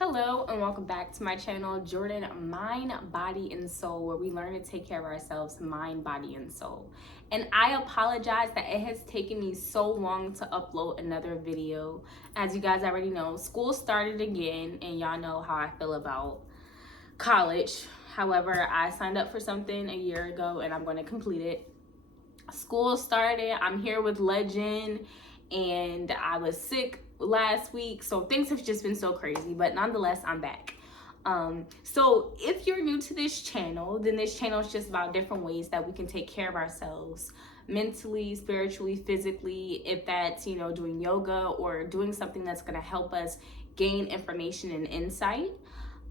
Hello and welcome back to my channel, Jordan Mind, Body, and Soul, where we learn to take care of ourselves, mind, body, and soul. And I apologize that it has taken me so long to upload another video. As you guys already know, school started again, and y'all know how I feel about college. However, I signed up for something a year ago and I'm going to complete it. School started, I'm here with Legend, and I was sick last week, so things have just been so crazy, but nonetheless I'm back. So if you're new to this channel, then this channel is just about different ways that we can take care of ourselves mentally, spiritually, physically. If that's doing yoga or doing something that's going to help us gain information and insight.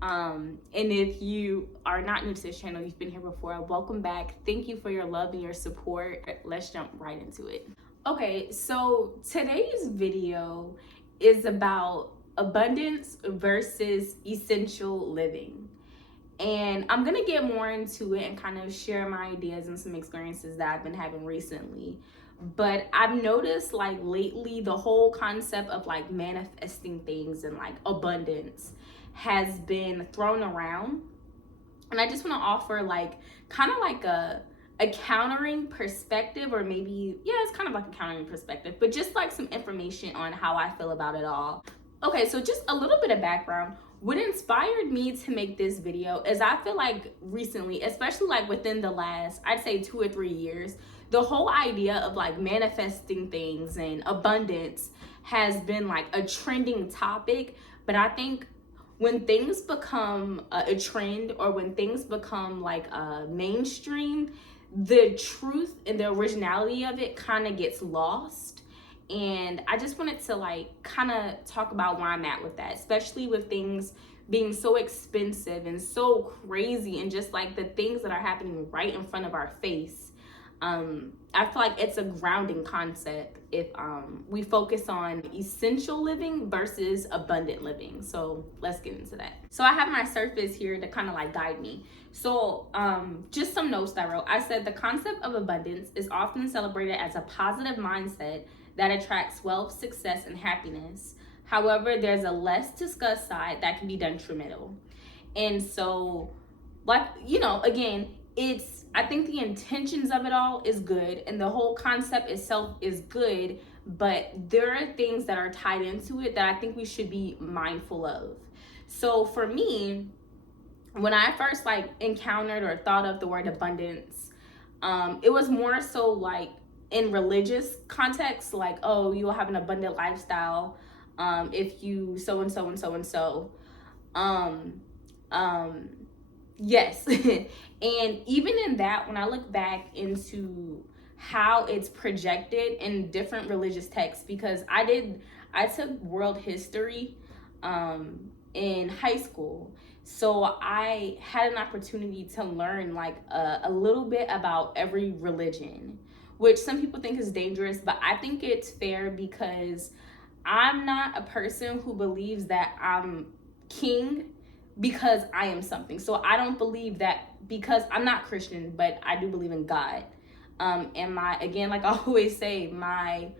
And if you are not new to this channel, you've been here before, welcome back. Thank you for your love and your support. Let's jump right into it. Okay, so today's video is about abundance versus essential living. And I'm gonna get more into it and kind of share my ideas and some experiences that I've been having recently. But I've noticed like lately the whole concept of like manifesting things and like abundance has been thrown around. And I just want to offer like kind of like a countering perspective, or maybe it's kind of like a countering perspective, but just like some information on how I feel about it all. Okay, so just a little bit of background. What inspired me to make this video is I feel like recently, especially like within the last, I'd say 2 or 3 years, the whole idea of like manifesting things and abundance has been like a trending topic. But I think when things become a trend, or when things become like mainstream, the truth and the originality of it kind of gets lost. And I just wanted to like kind of talk about where I'm at with that, especially with things being so expensive and so crazy, and just like the things that are happening right in front of our face. I feel like it's a grounding concept if we focus on essential living versus abundant living. So let's get into that. So I have my surface here to kind of like guide me. So just some notes that I wrote. I said the concept of abundance is often celebrated as a positive mindset that attracts wealth, success, and happiness. However, there's a less discussed side that can be detrimental. And so, like, again, I think the intentions of it all is good, and the whole concept itself is good, but there are things that are tied into it that I think we should be mindful of. So for me, when I first like encountered or thought of the word abundance, it was more so like in religious context, like, oh, you will have an abundant lifestyle if you so and so and so and so. Yes. And even in that, when I look back into how it's projected in different religious texts, because I took world history in high school. So I had an opportunity to learn like a little bit about every religion, which some people think is dangerous, but I think it's fair, because I'm not a person who believes that I'm king because I am something. So I don't believe that, because I'm not Christian, but I do believe in God. And again, like I always say, my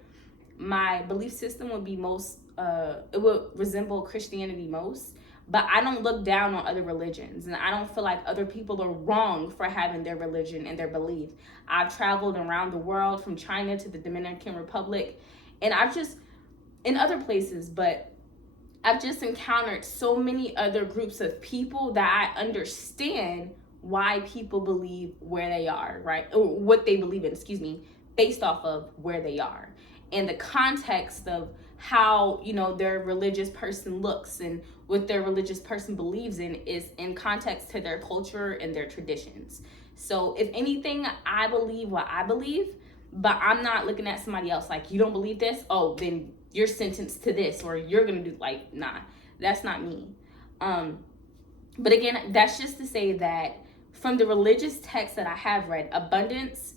belief system would be it would resemble Christianity most. But I don't look down on other religions, and I don't feel like other people are wrong for having their religion and their belief. I've traveled around the world, from China to the Dominican Republic, and in other places, but I've just encountered so many other groups of people that I understand why people believe where they are, right? Or what they believe in, based off of where they are. And the context of how, their religious person looks and what their religious person believes in is in context to their culture and their traditions. So if anything, I believe what I believe, but I'm not looking at somebody else like, you don't believe this? Oh, then you're sentenced to this, or you're gonna do, like, nah, that's not me. But again, that's just to say that from the religious texts that I have read, abundance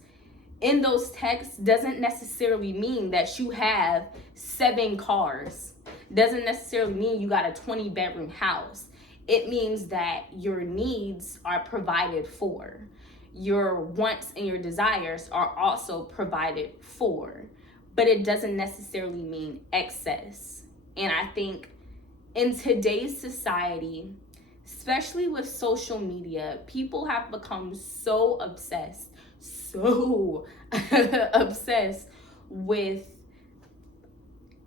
in those texts doesn't necessarily mean that you have 7 cars, doesn't necessarily mean you got a 20-bedroom house. It means that your needs are provided for, your wants and your desires are also provided for, but it doesn't necessarily mean excess. And I think in today's society, especially with social media, people have become so obsessed with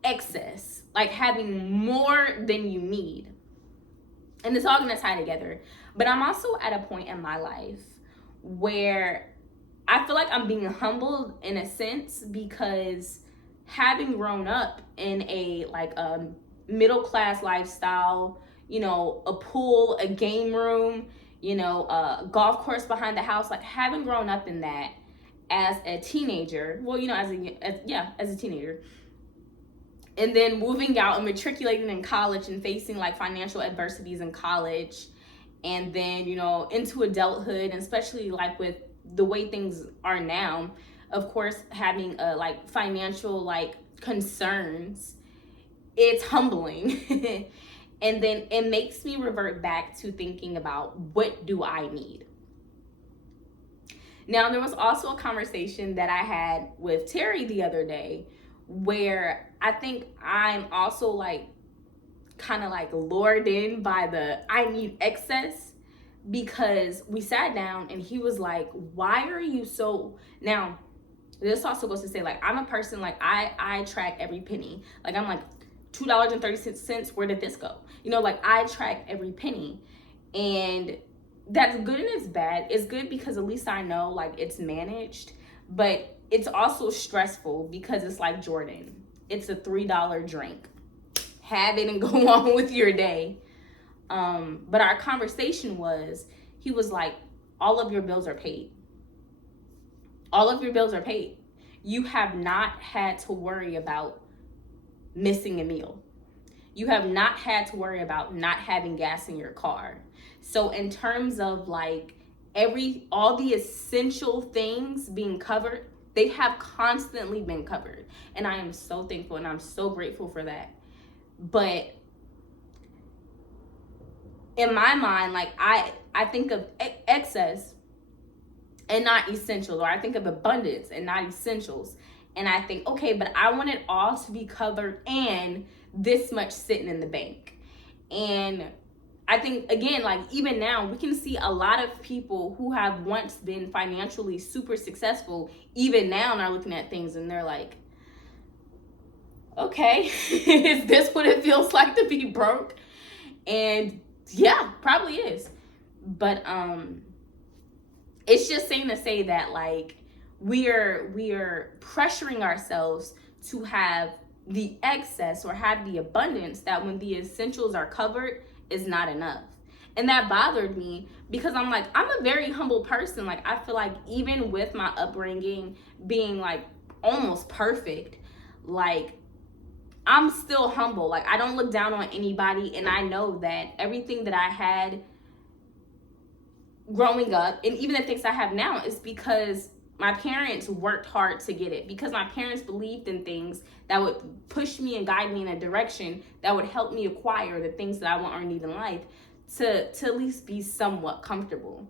excess, like having more than you need. And it's all gonna tie together. But I'm also at a point in my life where I feel like I'm being humbled in a sense, because having grown up in a middle class lifestyle, a pool, a game room, a golf course behind the house, like having grown up in that as a teenager, well, as a teenager, and then moving out and matriculating in college and facing like financial adversities in college, and then into adulthood, and especially like with the way things are now, of course having like financial like concerns, it's humbling. And then it makes me revert back to thinking about, what do I need? Now, there was also a conversation that I had with Terry the other day, where I think I'm also like kind of like lured in by the I need excess, because we sat down and he was like, why are you so, now this also goes to say, like, I'm a person, like I track every penny. Like, I'm like, $2.36, where did this go? Like, I track every penny. And that's good and it's bad. It's good because at least I know like it's managed, but it's also stressful because it's like, Jordan, it's a $3 drink. Have it and go on with your day. But our conversation was, he was like, all of your bills are paid. All of your bills are paid. You have not had to worry about missing a meal. You have not had to worry about not having gas in your car. So in terms of like all the essential things being covered, they have constantly been covered. And I am so thankful and I'm so grateful for that. But in my mind, like I think of excess and not essentials, or I think of abundance and not essentials. And I think, okay, but I want it all to be covered and this much sitting in the bank. And I think, again, like even now, we can see a lot of people who have once been financially super successful, even now, and are looking at things and they're like, okay, is this what it feels like to be broke? And yeah, probably is. But it's just saying to say that like we are pressuring ourselves to have the excess or have the abundance, that when the essentials are covered is not enough. And that bothered me, because I'm like, I'm a very humble person. Like, I feel like even with my upbringing being like almost perfect, like I'm still humble. Like, I don't look down on anybody, and I know that everything that I had growing up, and even the things I have now, is because my parents worked hard to get it, because my parents believed in things that would push me and guide me in a direction that would help me acquire the things that I want or need in life, to at least be somewhat comfortable.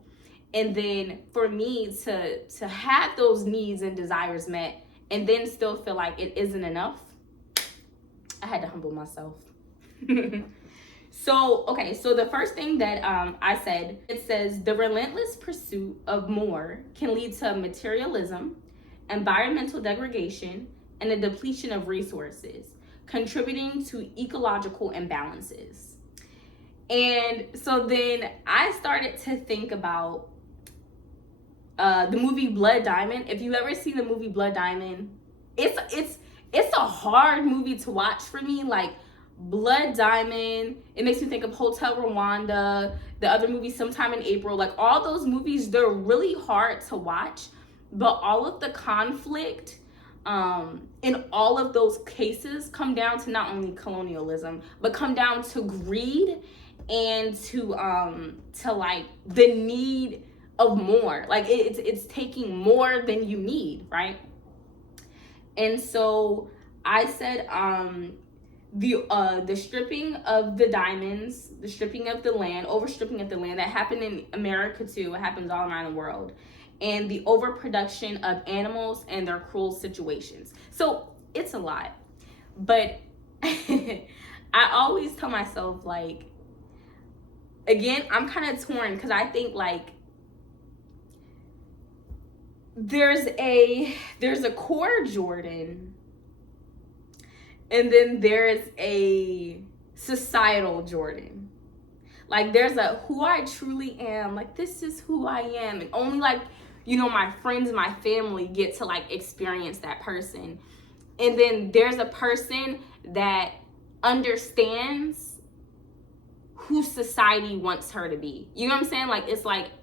And then for me to have those needs and desires met and then still feel like it isn't enough, I had to humble myself. So the first thing that I said, it says, the relentless pursuit of more can lead to materialism, environmental degradation, and a depletion of resources, contributing to ecological imbalances. And so then I started to think about the movie Blood Diamond. If you've ever seen the movie Blood Diamond, it's a hard movie to watch for me. Like, Blood Diamond, it makes me think of Hotel Rwanda, the other movie Sometime in April. Like, all those movies, they're really hard to watch, but all of the conflict in all of those cases come down to not only colonialism, but come down to greed and to like the need of more. Like, it's taking more than you need, right? And so I said the stripping of the diamonds, the stripping of the land, overstripping of the land, that happened in America too. It happens all around the world. And the overproduction of animals and their cruel situations. So it's a lot. But I always tell myself, like, again, I'm kind of torn because I think like there's a core Jordan, and then there's a societal Jordan. Like there's a who I truly am, like this is who I am, and only like, you know, my friends and my family get to like experience that person. And then there's a person that understands who society wants her to be. You know what I'm saying? Like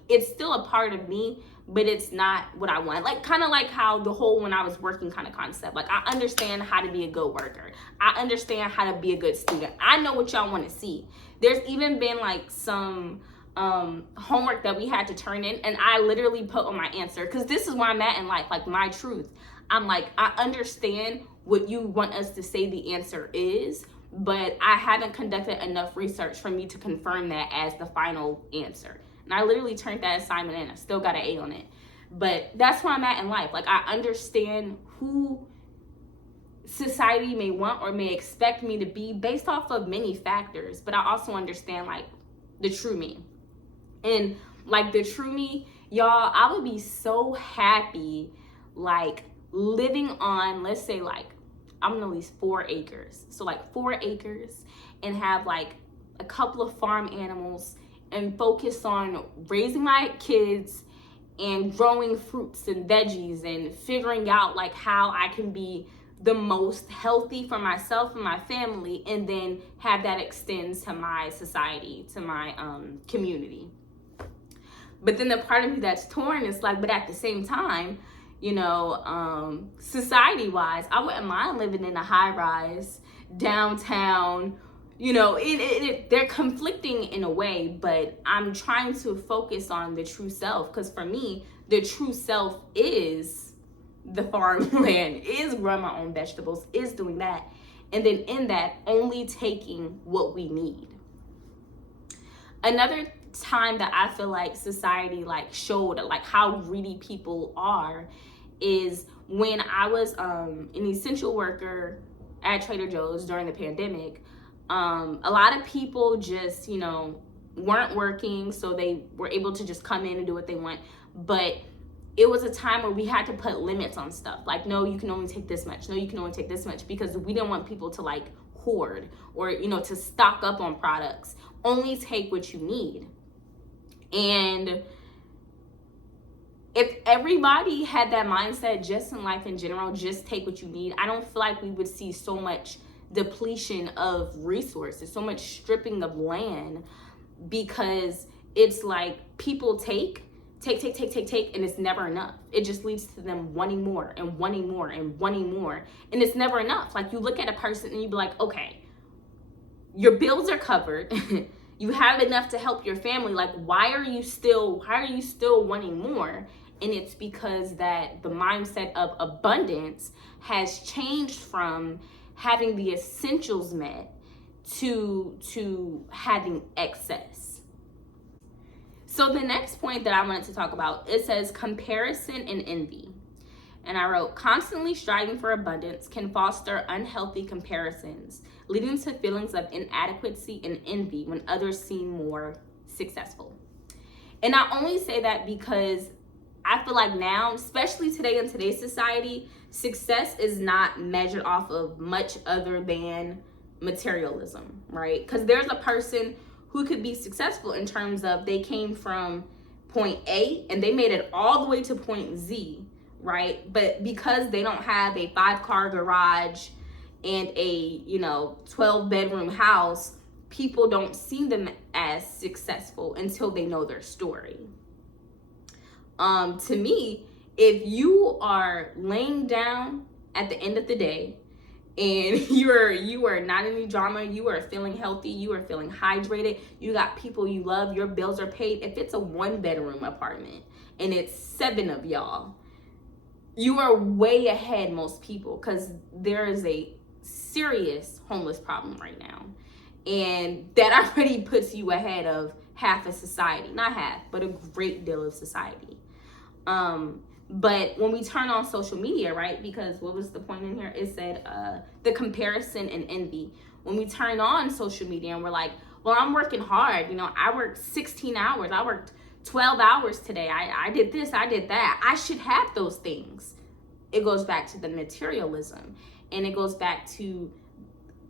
it's still a part of me, but it's not what I want. Like kind of like how the whole when I was working kind of concept. Like I understand how to be a good worker. I understand how to be a good student. I know what y'all want to see. There's even been like some homework that we had to turn in, and I literally put on my answer, because this is where I'm at in life, like my truth. I'm like, I understand what you want us to say the answer is, but I haven't conducted enough research for me to confirm that as the final answer. And I literally turned that assignment in. I still got an A on it. But that's where I'm at in life. Like I understand who society may want or may expect me to be based off of many factors, but I also understand like the true me. And like the true me, y'all, I would be so happy like living on, let's say like I'm gonna lease 4 acres. So like 4 acres, and have like a couple of farm animals and focus on raising my kids and growing fruits and veggies and figuring out like how I can be the most healthy for myself and my family, and then have that extend to my society, to my community. But then the part of me that's torn is like, but at the same time, you know, society wise, I wouldn't mind living in a high rise downtown. You know, they're conflicting in a way, but I'm trying to focus on the true self, because for me, the true self is the farmland, is growing my own vegetables, is doing that. And then in that, only taking what we need. Another time that I feel like society like showed like how greedy people are is when I was an essential worker at Trader Joe's during the pandemic. A lot of people just, you know, weren't working, so they were able to just come in and do what they want. But it was a time where we had to put limits on stuff. Like, no, you can only take this much. No, you can only take this much, because we didn't want people to like hoard or, you know, to stock up on products. Only take what you need. And if everybody had that mindset just in life in general, just take what you need, I don't feel like we would see so much depletion of resources, so much stripping of land, because it's like people take, and it's never enough. It just leads to them wanting more and wanting more and wanting more, and it's never enough. Like you look at a person and you be like, okay, your bills are covered. You have enough to help your family. Like, why are you still wanting more? And it's because that the mindset of abundance has changed from having the essentials met to having excess. So the next point that I wanted to talk about, it says comparison and envy. And I wrote, constantly striving for abundance can foster unhealthy comparisons, leading to feelings of inadequacy and envy when others seem more successful. And I only say that because I feel like now, especially today in today's society, success is not measured off of much other than materialism, right? Because there's a person who could be successful in terms of they came from point A and they made it all the way to point Z, right? But because they don't have a 5-car garage and a, 12-bedroom house, people don't see them as successful until they know their story. To me, if you are laying down at the end of the day and you are not in any drama, you are feeling healthy, you are feeling hydrated, you got people you love, your bills are paid. If it's a 1-bedroom apartment and it's 7 of y'all, you are way ahead most people, because there is a serious homeless problem right now. And that already puts you ahead of half of society. Not half, but a great deal of society. But when we turn on social media, right, because what was the point in here? It said the comparison and envy. when we turn on social media and we're like, well, I'm working hard. You know, I worked 16 hours. I worked 12 hours today. I did this, I did that. I should have those things. It goes back to the materialism. And it goes back to,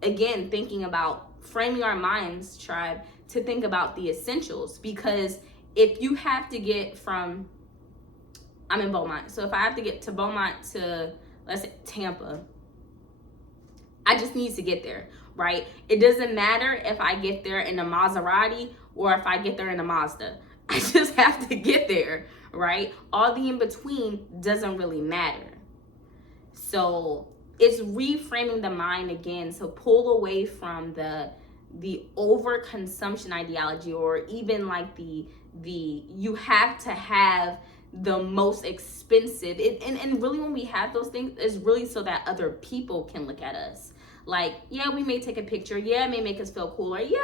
again, thinking about framing our minds, tribe, to think about the essentials. Because if you have to get from, I'm in Beaumont. So if I have to get to Beaumont to, let's say, Tampa, I just need to get there, right? It doesn't matter if I get there in a Maserati or if I get there in a Mazda. I just have to get there, right? All the in between doesn't really matter. So it's reframing the mind again. So pull away from the overconsumption ideology, or even like the you have to have the most expensive. And really, when we have those things, it's really so that other people can look at us. Like, yeah, we may take a picture. Yeah, it may make us feel cooler. Yeah,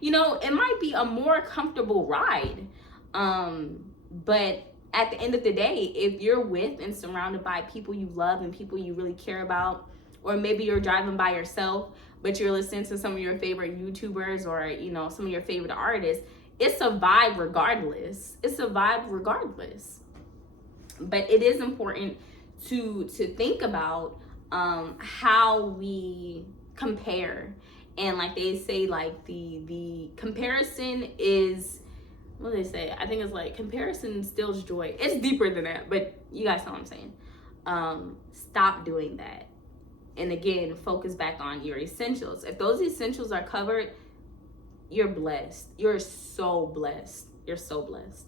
you know, it might be a more comfortable ride. But at the end of the day, if you're with and surrounded by people you love and people you really care about, or maybe you're driving by yourself, but you're listening to some of your favorite YouTubers or, you know, some of your favorite artists, it's a vibe regardless. It's a vibe regardless. But it is important to think about how we compare. And like they say, like the comparison is, what do they say? I think it's like comparison steals joy. It's deeper than that, but you guys know what I'm saying. Stop doing that. And again, focus back on your essentials. If those essentials are covered, you're blessed. You're so blessed. You're so blessed.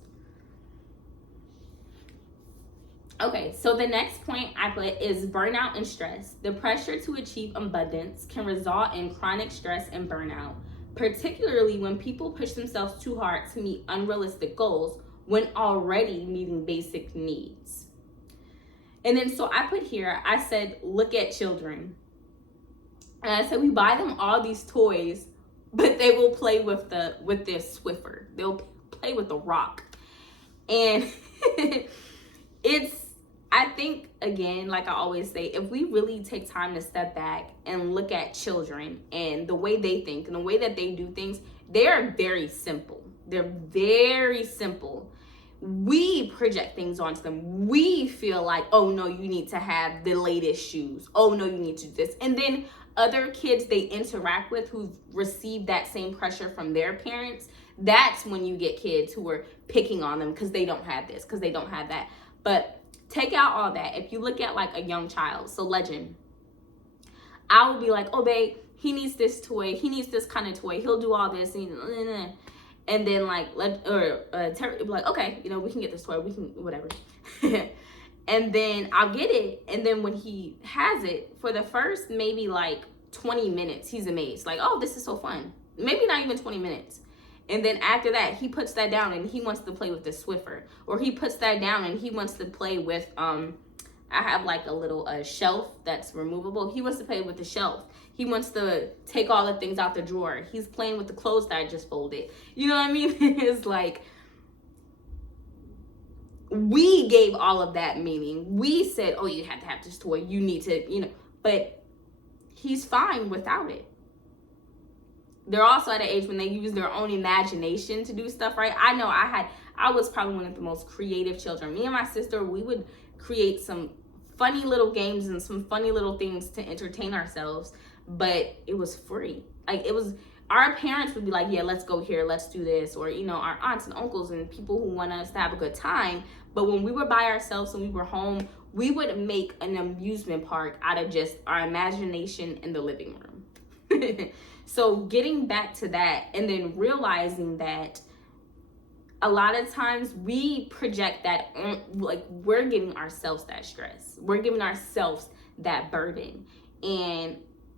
Okay, so the next point I put is burnout and stress. The pressure to achieve abundance can result in chronic stress and burnout, particularly when people push themselves too hard to meet unrealistic goals when already meeting basic needs. And then so I put here, I said, look at children. And I said, we buy them all these toys, but they will play with their Swiffer. They'll play with the rock. And I think, again, like I always say, if we really take time to step back and look at children and the way they think and the way that they do things, they are very simple. They're very simple. We project things onto them. We feel like, oh no, you need to have the latest shoes. Oh no, you need to do this. And then other kids they interact with who've received that same pressure from their parents, that's when you get kids who are picking on them because they don't have this, because they don't have that. But take out all that. If you look at like a young child, so Legend, I would be like, oh babe, he needs this toy. He needs this kind of toy. He'll do all this. And then like, Terry would be like, okay, you know, we can get this toy. We can, whatever. And then I'll get it. And then when he has it, for the first maybe like 20 minutes, he's amazed. Like, oh, this is so fun. Maybe not even 20 minutes. And then after that, he puts that down and he wants to play with the Swiffer. Or he puts that down and he wants to play with, I have like a little shelf that's removable. He wants to play with the shelf. He wants to take all the things out the drawer. He's playing with the clothes that I just folded. You know what I mean? It's like, we gave all of that meaning. We said, oh, you have to have this toy. You need to, you know, but he's fine without it. They're also at an age when they use their own imagination to do stuff, right? I know I was probably one of the most creative children. Me and my sister, we would create some funny little games and some funny little things to entertain ourselves, but it was free. Like, it was, our parents would be like, yeah, let's go here, let's do this. Or, you know, our aunts and uncles and people who want us to have a good time. But when we were by ourselves and we were home, we would make an amusement park out of just our imagination in the living room. So getting back to that and then realizing that a lot of times we project that on, like, we're giving ourselves that stress. We're giving ourselves that burden. And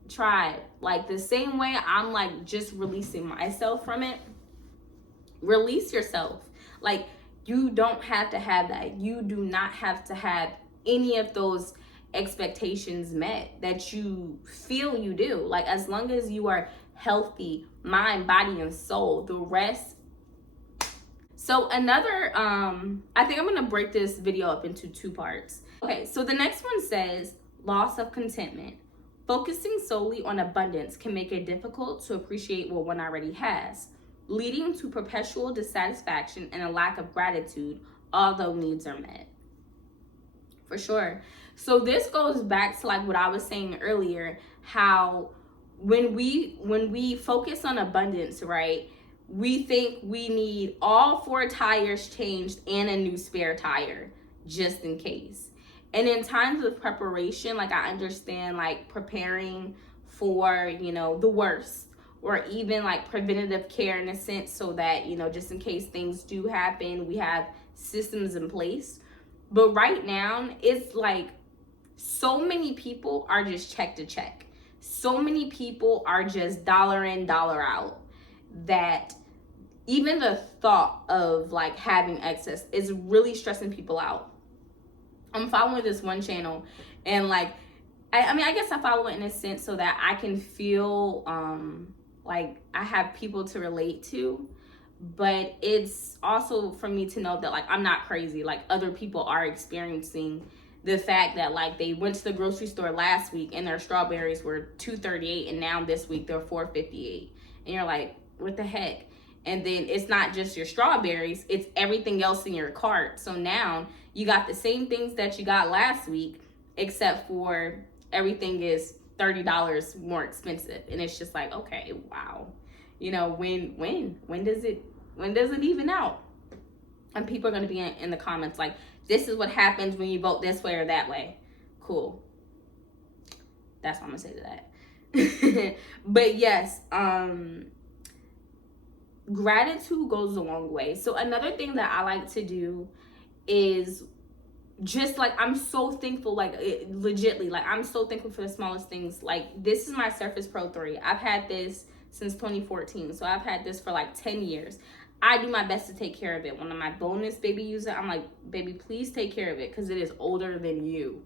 try, like, the same way I'm like just releasing myself from it, release yourself. Like, you don't have to have that. You do not have to have any of those expectations met that you feel you do. Like, as long as you are healthy, mind, body, and soul, the rest. So another, I think I'm gonna break this video up into two parts. Okay, so the next one says loss of contentment. Focusing solely on abundance can make it difficult to appreciate what one already has, leading to perpetual dissatisfaction and a lack of gratitude, although needs are met. For sure. So this goes back to like what I was saying earlier, how when we focus on abundance, right? We think we need all 4 tires changed and a new spare tire just in case. And in times of preparation, like I understand like preparing for, the worst, or even like preventative care in a sense, so that, just in case things do happen, we have systems in place. But right now, it's like so many people are just check to check. So many people are just dollar in, dollar out, that even the thought of like having excess is really stressing people out. I'm following this one channel, and like, I guess I follow it in a sense so that I can feel like I have people to relate to. But it's also for me to know that like I'm not crazy. Like other people are experiencing the fact that like they went to the grocery store last week and their strawberries were $2.38, and now this week they're $4.58, and you're like, what the heck? And then it's not just your strawberries, it's everything else in your cart. So now you got the same things that you got last week, except for everything is $30 more expensive. And it's just like, okay, wow. When does it even out? And people are going to be in the comments like, this is what happens when you vote this way or that way. Cool. That's what I'm going to say to that. But yes, gratitude goes a long way. So another thing that I like to do is just like, I'm so thankful, like legitly, like I'm so thankful for the smallest things. Like this is my Surface Pro 3. I've had this since 2014. So I've had this for like 10 years. I do my best to take care of it. When my bonus baby uses it, I'm like, baby, please take care of it because it is older than you.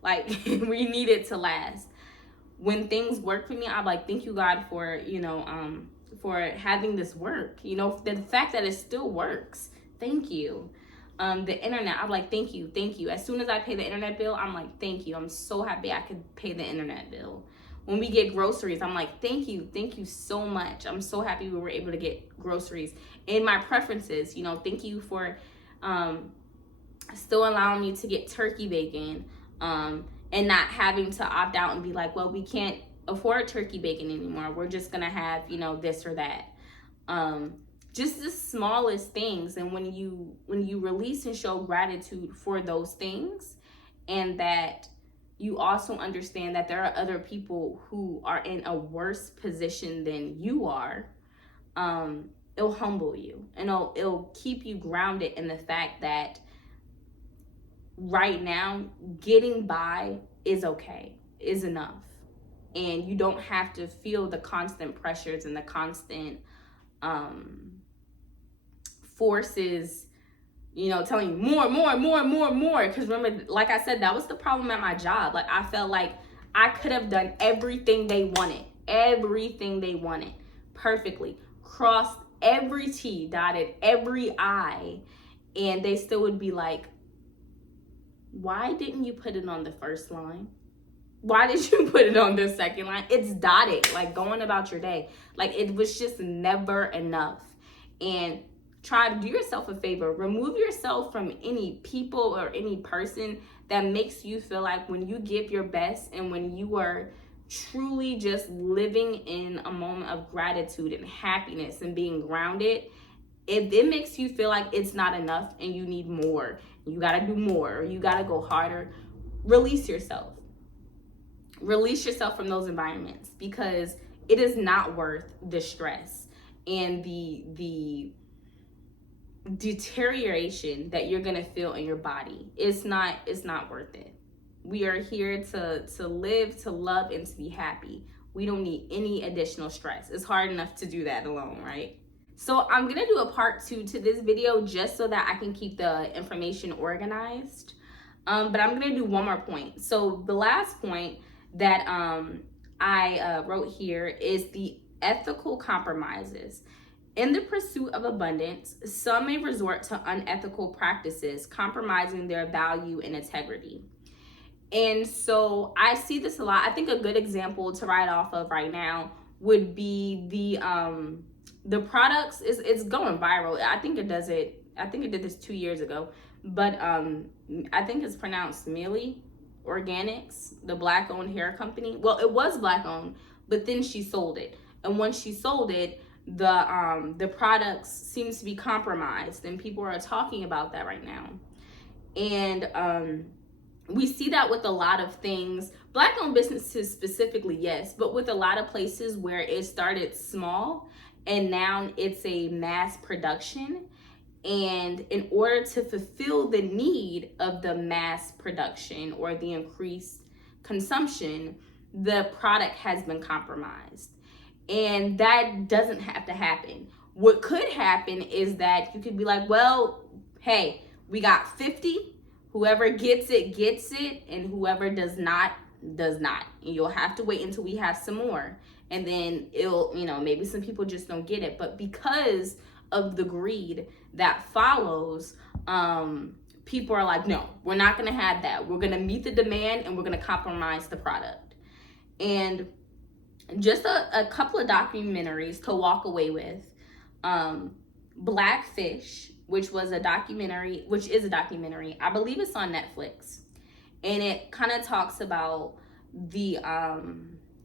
Like we need it to last. When things work for me, I'm like, thank you God for, for having this work. The fact that it still works. Thank you. The internet, I'm like, thank you. As soon as I pay the internet bill, I'm like, thank you. I'm so happy I could pay the internet bill. When we get groceries, I'm like, thank you so much. I'm so happy we were able to get groceries. And my preferences, thank you for still allowing me to get turkey bacon, and not having to opt out and be like, well, we can't afford turkey bacon anymore. We're just gonna have, this or that. Just the smallest things. And when you release and show gratitude for those things, and that you also understand that there are other people who are in a worse position than you are, it'll humble you, and it'll keep you grounded in the fact that right now getting by is okay, is enough. And you don't have to feel the constant pressures and the constant forces, telling you more. Because remember, like I said, that was the problem at my job. Like I felt like I could have done everything they wanted perfectly, crossed every T, dotted every I, and they still would be like, why didn't you put it on the first line? Why did you put it on the second line? It's dotted, like going about your day. Like it was just never enough. And try to do yourself a favor. Remove yourself from any people or any person that makes you feel like when you give your best and when you are truly just living in a moment of gratitude and happiness and being grounded, if it makes you feel like it's not enough and you need more, you got to do more, or you got to go harder, release yourself. Release yourself from those environments, because it is not worth the stress and the deterioration that you're gonna feel in your body. It's not worth it. We are here to live, to love, and to be happy. We don't need any additional stress. It's hard enough to do that alone, right? So I'm gonna do a part 2 to this video just so that I can keep the information organized. But I'm gonna do one more point. So the last point that I wrote here is the ethical compromises. In the pursuit of abundance, some may resort to unethical practices, compromising their value and integrity. And so I see this a lot. I think a good example to write off of right now would be the products is it's going viral. I think it does it. I think it did this 2 years ago, but I think it's pronounced Millie Organics, the black owned hair company. Well, it was black owned, but then she sold it, and once she sold it, the products seems to be compromised, and people are talking about that right now. And we see that with a lot of things, black owned businesses specifically, yes, but with a lot of places where it started small and now it's a mass production. And in order to fulfill the need of the mass production or the increased consumption, the product has been compromised. And that doesn't have to happen. What could happen is that you could be like, well, hey, we got 50. Whoever gets it, and whoever does not, does not. And you'll have to wait until we have some more. And then it'll, maybe some people just don't get it. But because of the greed that follows, people are like, no, we're not going to have that. We're going to meet the demand and we're going to compromise the product. And just a couple of documentaries to walk away with. Blackfish, which is a documentary. I believe it's on Netflix. And it kind of talks about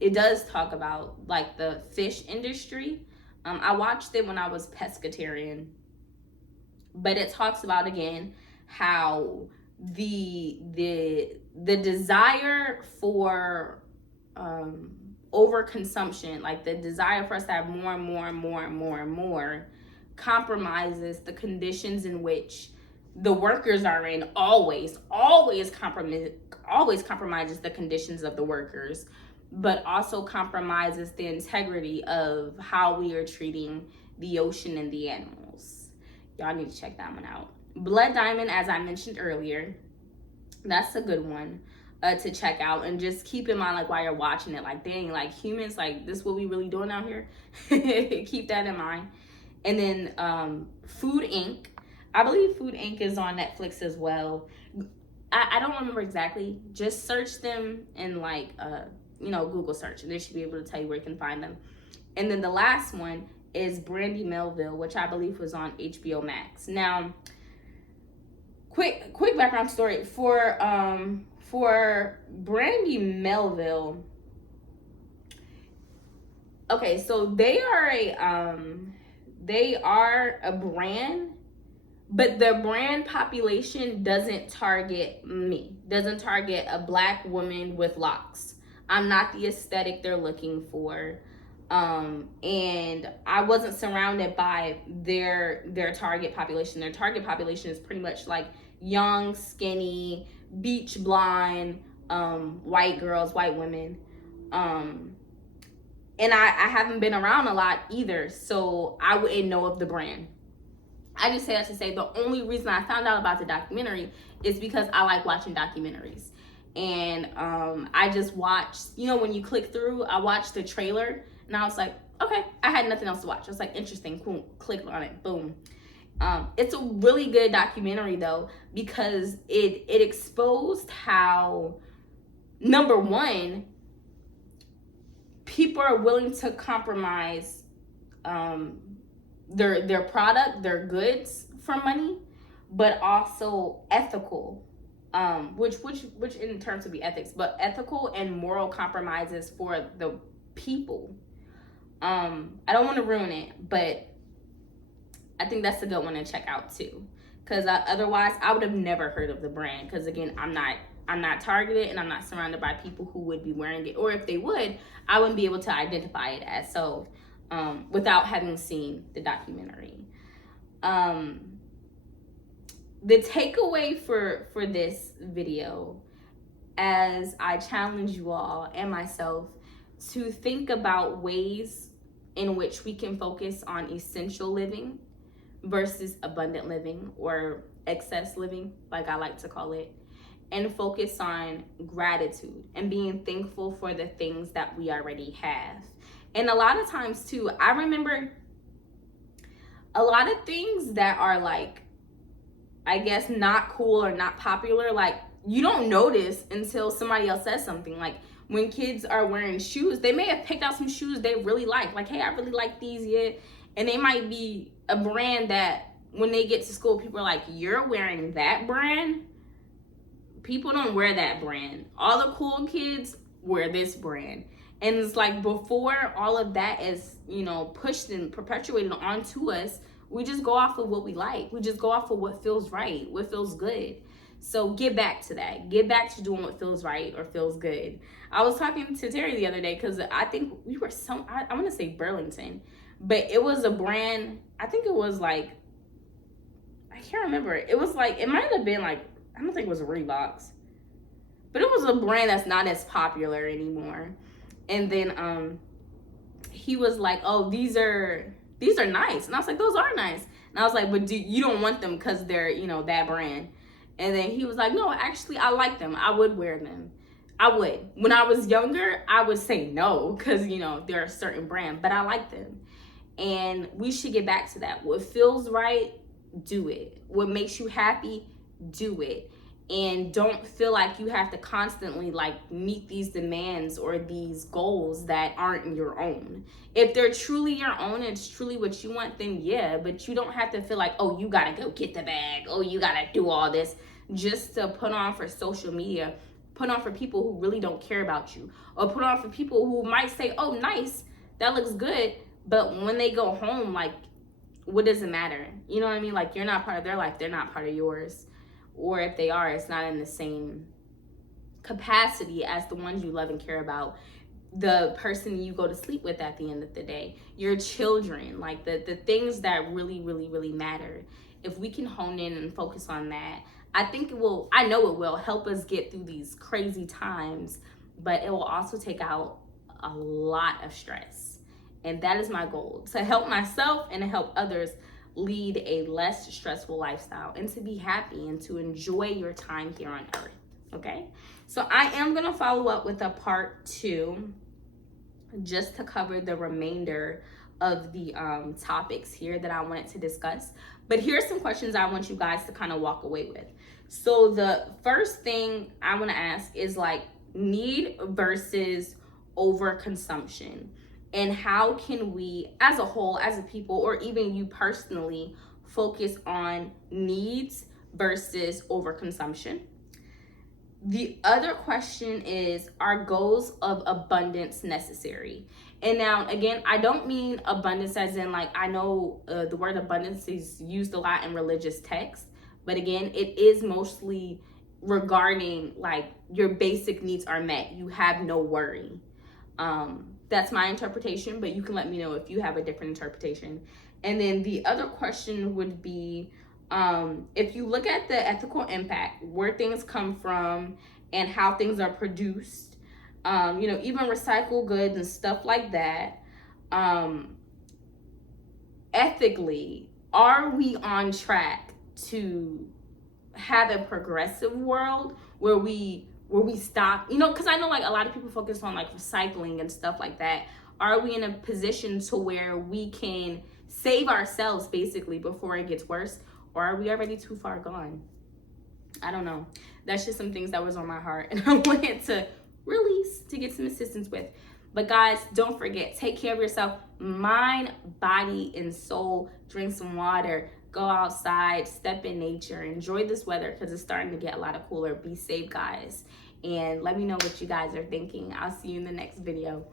it does talk about like the fish industry. I watched it when I was pescatarian, but it talks about, again, how the desire for overconsumption, like the desire for us to have more and more and more and more and more, compromises the conditions in which the workers are in. Always compromises the conditions of the workers, but also compromises the integrity of how we are treating the ocean and the animals. Y'all need to check that one out. Blood Diamond, as I mentioned earlier, that's a good one to check out. And just keep in mind, like, while you're watching it, like, dang, like, humans, like, this what we really doing out here? Keep that in mind. And then Food Inc. I believe Food Inc. is on Netflix as well. I don't remember exactly. Just search them in, like, Google search, and they should be able to tell you where you can find them. And then the last one is Brandy Melville, which I believe was on HBO Max. Now, quick background story for Brandy Melville. Okay, so they are a brand, but their brand population doesn't target me, doesn't target a black woman with locks. I'm not the aesthetic they're looking for. And I wasn't surrounded by their target population. Their target population is pretty much like young, skinny, beach blonde, white girls, white women. And I haven't been around a lot either, so I wouldn't know of the brand. I just say that to say the only reason I found out about the documentary is because I like watching documentaries. And I just watched, when you click through, I watched the trailer and I was like, okay, I had nothing else to watch. I was like, interesting, cool, click on it, boom. It's a really good documentary though, because it exposed how, number one, people are willing to compromise their product, their goods for money, but also ethical, which in terms would be ethics, but ethical and moral compromises for the people. I don't want to ruin it, but I think that's a good one to check out too, because otherwise I would have never heard of the brand, because again, I'm not targeted and I'm not surrounded by people who would be wearing it, or if they would, I wouldn't be able to identify it as so without having seen the documentary. The takeaway for this video, as I challenge you all and myself to think about ways in which we can focus on essential living versus abundant living, or excess living, like I like to call it, and focus on gratitude and being thankful for the things that we already have. And a lot of times too, I remember a lot of things that are like, I guess, not cool or not popular, like you don't notice until somebody else says something. Like when kids are wearing shoes, they may have picked out some shoes they really like, hey, I really like these, yeah. And they might be a brand that when they get to school, people are like, you're wearing that brand? People don't wear that brand. All the cool kids wear this brand. And it's like before all of that is, you know, pushed and perpetuated onto us, we just go off of what we like. We just go off of what feels right, what feels good. So get back to that. Get back to doing what feels right or feels good. I was talking to Terry the other day because I think we were I want to say Burlington, but it was a brand. I think it was like, I can't remember. It was like, it might have been like, I don't think it was Reeboks, but it was a brand that's not as popular anymore. And then he was like, oh, these are nice. And I was like, those are nice. And I was like, but you don't want them because they're, you know, that brand. And then he was like, no, actually, I like them. I would wear them. I would. When I was younger, I would say no because, you know, they're a certain brand, but I like them. And we should get back to that. What feels right, do it. What makes you happy, do it. And don't feel like you have to constantly like meet these demands or these goals that aren't your own. If they're truly your own and it's truly what you want, then yeah, but you don't have to feel like, oh, you gotta go get the bag, oh, you gotta do all this just to put on for social media, put on for people who really don't care about you, or put on for people who might say, oh, nice, that looks good, but when they go home, like, what does it matter? You know what I mean? Like, you're not part of their life, they're not part of yours. Or if they are, it's not in the same capacity as the ones you love and care about, the person you go to sleep with at the end of the day, your children, like the things that really, really, really matter. If we can hone in and focus on that, I think it will, I know it will help us get through these crazy times, but it will also take out a lot of stress. And that is my goal, to help myself and to help others lead a less stressful lifestyle and to be happy and to enjoy your time here on earth. Okay, so I am going to follow up with a part 2 just to cover the remainder of the topics here that I wanted to discuss. But here's some questions I want you guys to kind of walk away with. So the first thing I want to ask is like need versus overconsumption. And how can we, as a whole, as a people, or even you personally, focus on needs versus overconsumption? The other question is, are goals of abundance necessary? And now, again, I don't mean abundance as in like, I know the word abundance is used a lot in religious texts, but again, it is mostly regarding like your basic needs are met. You have no worry. That's my interpretation, but you can let me know if you have a different interpretation. And then the other question would be, if you look at the ethical impact, where things come from and how things are produced, you know, even recycled goods and stuff like that, ethically, are we on track to have a progressive world where we stop, you know, because I know like a lot of people focus on like recycling and stuff like that. Are we in a position to where we can save ourselves basically before it gets worse, or are we already too far gone? I don't know. That's just some things that was on my heart and I wanted to release to get some assistance with. But guys, don't forget, take care of yourself, mind, body, and soul. Drink some water, go outside, step in nature, enjoy this weather because it's starting to get a lot of cooler. Be safe, guys. And let me know what you guys are thinking. I'll see you in the next video.